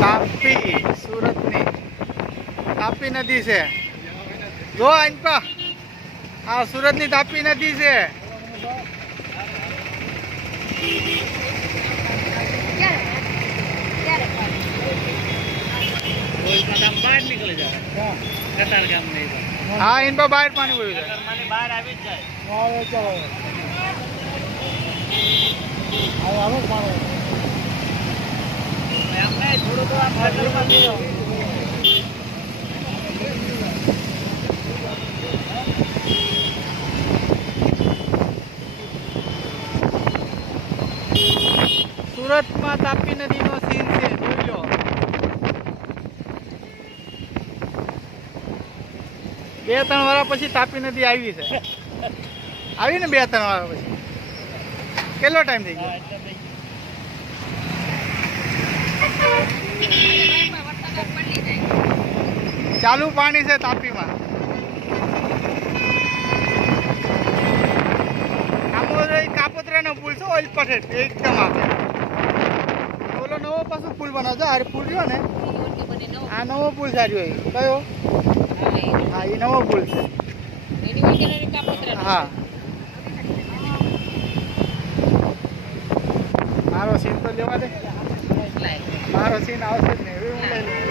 તાપી સુરતની તાપી નદી છે જો આંપા આ સુરતની તાપી નદી છે બહાર નીકળી જાય કતાર ગામ નહીં हाँ इन पर बाहर पानी बोल બહાર આવી જ જાય એમને થોડું તો આ ફાટરમાં દેવો सूरत में तापी नदी नो सीन है જોઈ લો 2-3 વર્ષ પછી તાપી નદી આવી છે આવી ને 2-3 વર્ષ પછી કેટલો ટાઈમ થઈ ગયો ચાલુ પાણી છે તાપીમાં કાપોતરાનો પુલ છે ઓઇલ પટેટ એકદમ આગળ ઓલો નવો પાછો પુલ બનાવજો આ પુલ રહ્યો ને આ નવો પુલ સાર્યો કયો હા એ નવો પુલ છે હા મારો સીન તો લેવા દે મારો સીન આવશે જ નહીં હવે હું લઈ લઉં